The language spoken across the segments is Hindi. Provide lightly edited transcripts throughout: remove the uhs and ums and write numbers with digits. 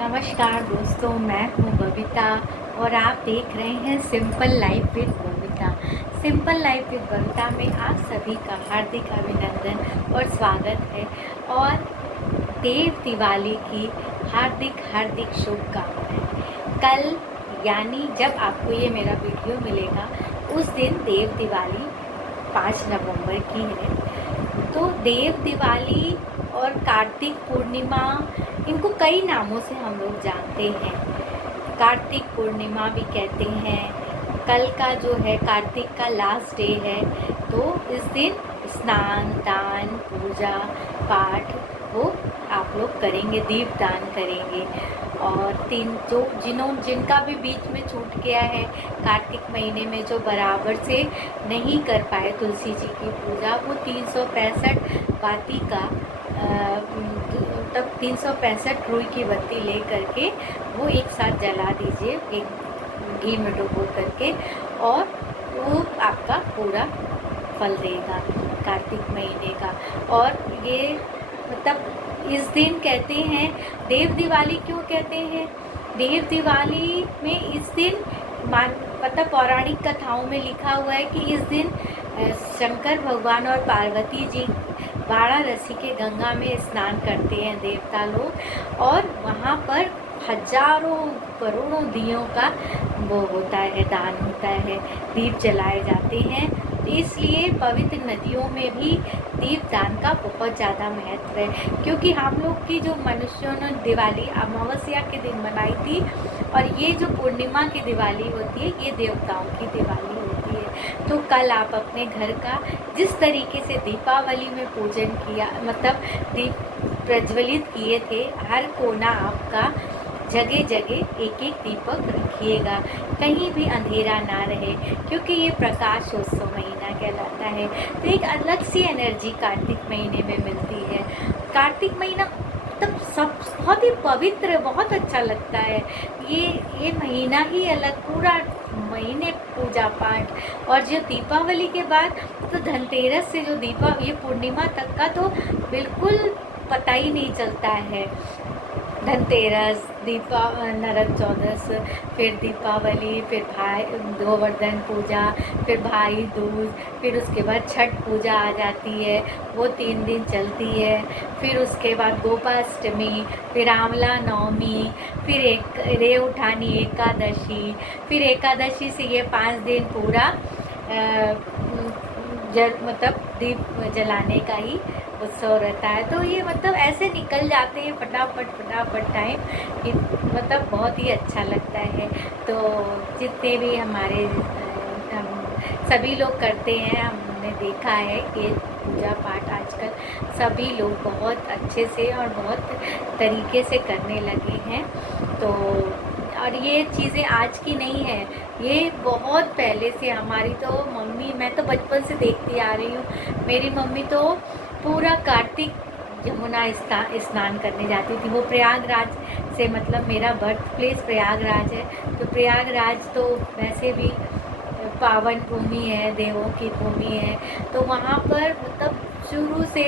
नमस्कार दोस्तों, मैं हूँ बबीता और आप देख रहे हैं simple life with Babita. Simple life with Babita में आप सभी का हार्दिक अभिनंदन और स्वागत है और देव दिवाली की हार्दिक हार्दिक शुभकामनाएं। कल यानी जब आपको ये मेरा वीडियो मिलेगा उस दिन देव दिवाली 5 नवंबर की है। तो देव दिवाली और कार्तिक पूर्णिमा, इनको कई नामों से हम लोग जानते हैं। कार्तिक पूर्णिमा भी कहते हैं। कल का जो है कार्तिक का लास्ट डे है, तो इस दिन स्नान दान पूजा पाठ वो आप लोग करेंगे, दीप दान करेंगे। और जिनका भी बीच में छूट गया है कार्तिक महीने में, जो बराबर से नहीं कर पाए तुलसी जी की पूजा, वो 365 बाती का तब 365 रुई की बत्ती ले करके वो एक साथ जला दीजिए, एक घी में डुबो करके, और वो आपका पूरा फल देगा कार्तिक महीने का। और ये मतलब इस दिन कहते हैं देव दिवाली क्यों कहते हैं? देव दिवाली में इस दिन मतलब पौराणिक कथाओं में लिखा हुआ है कि इस दिन शंकर भगवान और पार्वती जी वाराणसी के गंगा में स्नान करते हैं देवता लोग, और वहाँ पर हजारों करोड़ों दियों का वो होता है, दान होता है, दीप जलाए जाते हैं। इसलिए पवित्र नदियों में भी दीप दान का बहुत ज़्यादा महत्व है, क्योंकि हम लोग की जो मनुष्यों ने दिवाली अमावस्या के दिन मनाई थी, और ये जो पूर्णिमा की दिवाली होती है ये देवताओं की दिवाली होती है। तो कल आप अपने घर का जिस तरीके से दीपावली में पूजन किया, मतलब दीप प्रज्वलित किए थे, हर कोना आपका जगह जगह एक एक दीपक रखिएगा, कहीं भी अंधेरा ना रहे, क्योंकि ये प्रकाशोत्सव महीना कहलाता है। तो एक अलग सी एनर्जी कार्तिक महीने में मिलती है। कार्तिक महीना तब सब बहुत ही पवित्र, बहुत अच्छा लगता है। ये महीना ही अलग, पूरा महीने पूजा पाठ। और जो दीपावली के बाद तो धनतेरस से जो ये पूर्णिमा तक का तो बिल्कुल पता ही नहीं चलता है। धनतेरस, नरक चौदस, फिर दीपावली, फिर भाई गोवर्धन पूजा, फिर भाई दूज, फिर उसके बाद छठ पूजा आ जाती है, वो 3 दिन चलती है। फिर उसके बाद गोपाष्टमी, फिर आंवला नवमी, फिर एक रेवठानी एकादशी, फिर एकादशी से ये 5 दिन पूरा मतलब दीप जलाने का ही उत्सव रहता है। तो ये मतलब ऐसे निकल जाते हैं फटाफट टाइम कि मतलब बहुत ही अच्छा लगता है। तो जितने भी हमारे हम सभी लोग करते हैं, हमने देखा है कि पूजा पाठ आजकल सभी लोग बहुत अच्छे से और बहुत तरीके से करने लगे हैं। तो और ये चीज़ें आज की नहीं है, ये बहुत पहले से हमारी तो मम्मी, मैं तो बचपन से देखती आ रही हूँ, मेरी मम्मी तो पूरा कार्तिक यमुना स्नान करने जाती थी। वो प्रयागराज से, मतलब मेरा बर्थ प्लेस प्रयागराज है, तो प्रयागराज तो वैसे भी पावन भूमि है, देवों की भूमि है। तो वहाँ पर मतलब शुरू से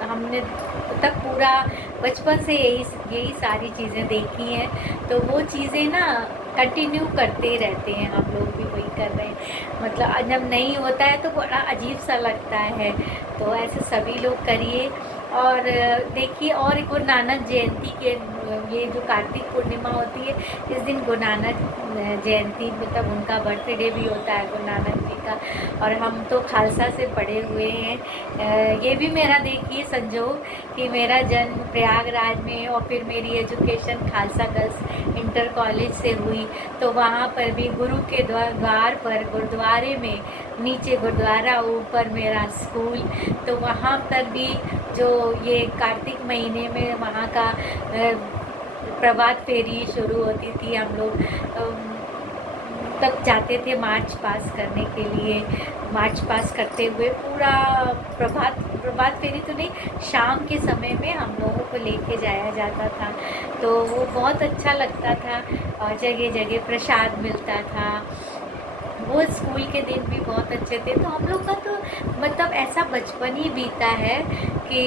हमने मतलब पूरा बचपन से यही सारी चीज़ें देखी हैं। तो वो चीज़ें ना कंटिन्यू करते रहते हैं, हम लोग भी वही कर रहे हैं। मतलब जब नहीं होता है तो बड़ा अजीब सा लगता है। तो ऐसे सभी लोग करिए। और देखिए, और गुरु नानक जयंती के ये जो कार्तिक पूर्णिमा होती है, इस दिन गुरु नानक जयंती, मतलब उनका बर्थडे भी होता है गुरु नानक जी का। और हम तो खालसा से पढ़े हुए हैं। ये भी मेरा देखिए संजोग कि मेरा जन्म प्रयागराज में, और फिर मेरी education Khalsa girls inter college से हुई। तो वहाँ पर भी गुरु के द्वार पर गुरुद्वारे में, नीचे गुरुद्वारा, ऊपर मेरा स्कूल। तो वहाँ पर भी जो ये कार्तिक महीने में वहाँ का प्रभात फेरी शुरू होती थी, हम लोग तब जाते थे मार्च पास करने के लिए। मार्च पास करते हुए पूरा प्रभात फेरी तो नहीं, शाम के समय में हम लोगों को लेके जाया जाता था। तो वो बहुत अच्छा लगता था, और जगह जगह प्रसाद मिलता था। वो स्कूल के दिन भी बहुत अच्छे थे। तो हम लोग का तो मतलब ऐसा बचपन ही बीता है कि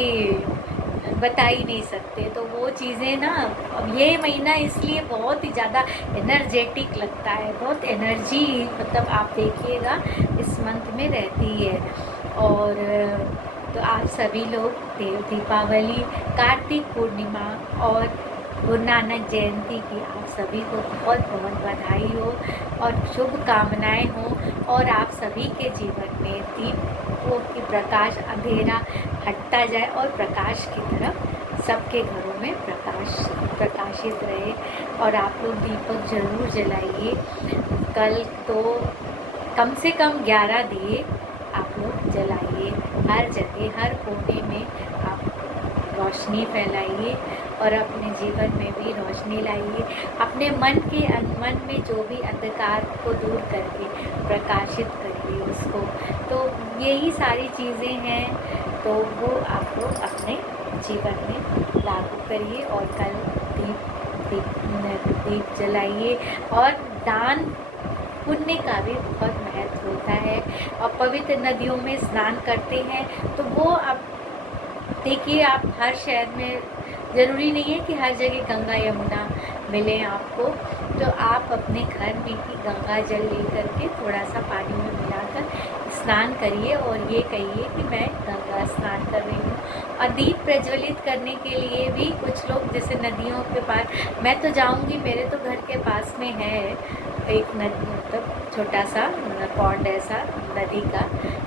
बता ही नहीं सकते। तो वो चीज़ें ना, अब ये महीना इसलिए बहुत ही ज़्यादा एनर्जेटिक लगता है, बहुत एनर्जी मतलब आप देखिएगा इस मंथ में रहती है। और तो आप सभी लोग दीपावली, कार्तिक पूर्णिमा और गुरु नानक जयंती की आप सभी को बहुत बहुत बधाई हो और शुभकामनाएं हो, और आप सभी के जीवन में दीपों की प्रकाश, अंधेरा हटता जाए और प्रकाश की तरफ सबके घरों में प्रकाशित रहे। और आप लोग दीपक ज़रूर जलाइए। कल तो कम से कम 11 दिए आप लोग जलाइए, हर जगह हर कोने में आप रोशनी फैलाइए और अपने जीवन में भी रोशनी लाइए। अपने मन में जो भी अंधकार को दूर करके प्रकाशित करिए उसको। तो यही सारी चीज़ें हैं, तो वो आप लोग अपने जीवन में लागू करिए। और कल दीप जलाइए। और दान पुण्य का भी बहुत महत्व होता है। और पवित्र नदियों में स्नान करते हैं तो वो आप देखिए, आप हर शहर में ज़रूरी नहीं है कि हर जगह गंगा यमुना मिले आपको, तो आप अपने घर में ही गंगा जल ले करके थोड़ा सा पानी में मिलाकर स्नान करिए और ये कहिए कि मैं गंगा स्नान कर रही हूँ। और दीप प्रज्वलित करने के लिए भी कुछ लोग जैसे नदियों के पास, मैं तो जाऊँगी, मेरे तो घर के पास में है एक नदी, मतलब छोटा सा पॉन्ड ऐसा नदी का,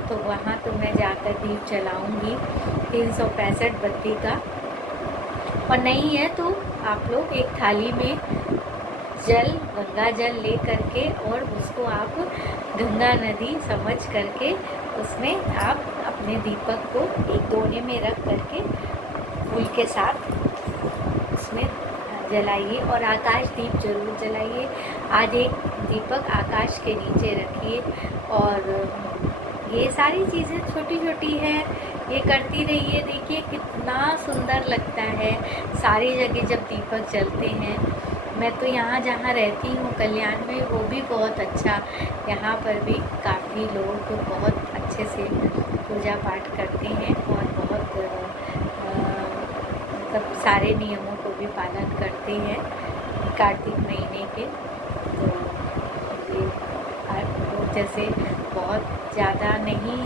तो वहाँ तो मैं जाकर दीप जलाऊँगी 365 बत्ती का। और नहीं है तो आप लोग एक थाली में गंगा जल ले करके और उसको आप गंगा नदी समझ करके उसमें आप अपने दीपक को एक कोने में रख करके फूल के साथ उसमें जलाइए। और आकाश दीप जरूर जलाइए। आज एक दीपक आकाश के नीचे रखिए। और ये सारी चीज़ें छोटी छोटी हैं, ये करती रहिए। देखिए कितना सुंदर लगता है सारी जगह जब दीपक जलते हैं। मैं तो यहाँ जहाँ रहती हूँ कल्याण में, वो भी बहुत अच्छा, यहाँ पर भी काफ़ी लोग बहुत अच्छे से पूजा पाठ करते हैं और बहुत मतलब सारे नियमों को भी पालन करते हैं कार्तिक महीने के। तो ये लोग जैसे बहुत ज़्यादा नहीं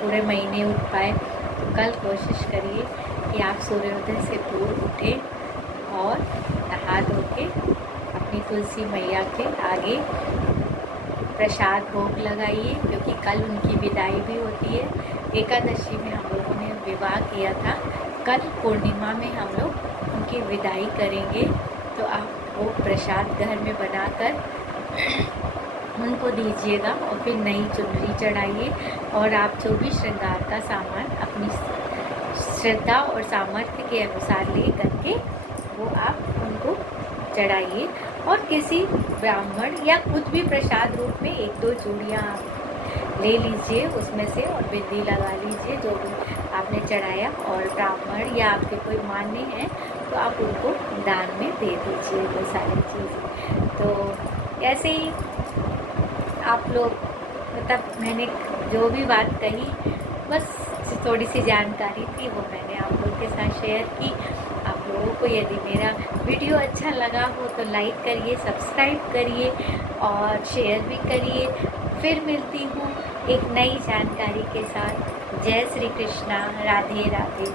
पूरे महीने उठ पाए, तो कल कोशिश करिए कि आप सूर्योदय से पूर्व उठें और नहा धो के अपनी तुलसी मैया के आगे प्रसाद भोग लगाइए, क्योंकि कल उनकी विदाई भी होती है। एकादशी में हम लोगों ने विवाह किया था, कल पूर्णिमा में हम लोग उनकी विदाई करेंगे। तो आप वो प्रसाद घर में बनाकर उनको दीजिएगा और फिर नई चुनरी चढ़ाइए। और आप जो भी श्रृंगार का सामान अपनी श्रद्धा और सामर्थ्य के अनुसार ले करके वो आप उनको चढ़ाइए। और किसी ब्राह्मण या खुद भी प्रसाद रूप में 1-2 चूड़ियाँ आप ले लीजिए उसमें से और बिंदी लगा लीजिए जो भी आपने चढ़ाया। और ब्राह्मण या आपके कोई मान्य हैं तो आप उनको दान में दे दीजिए वो सारी चीज़ें। तो ऐसे ही आप लोग, मतलब मैंने जो भी बात कही बस थोड़ी सी जानकारी थी वो मैंने आप लोगों के साथ शेयर की। आप लोगों को यदि मेरा वीडियो अच्छा लगा हो तो लाइक करिए, सब्सक्राइब करिए और शेयर भी करिए। फिर मिलती हूँ एक नई जानकारी के साथ। जय श्री कृष्णा, राधे राधे।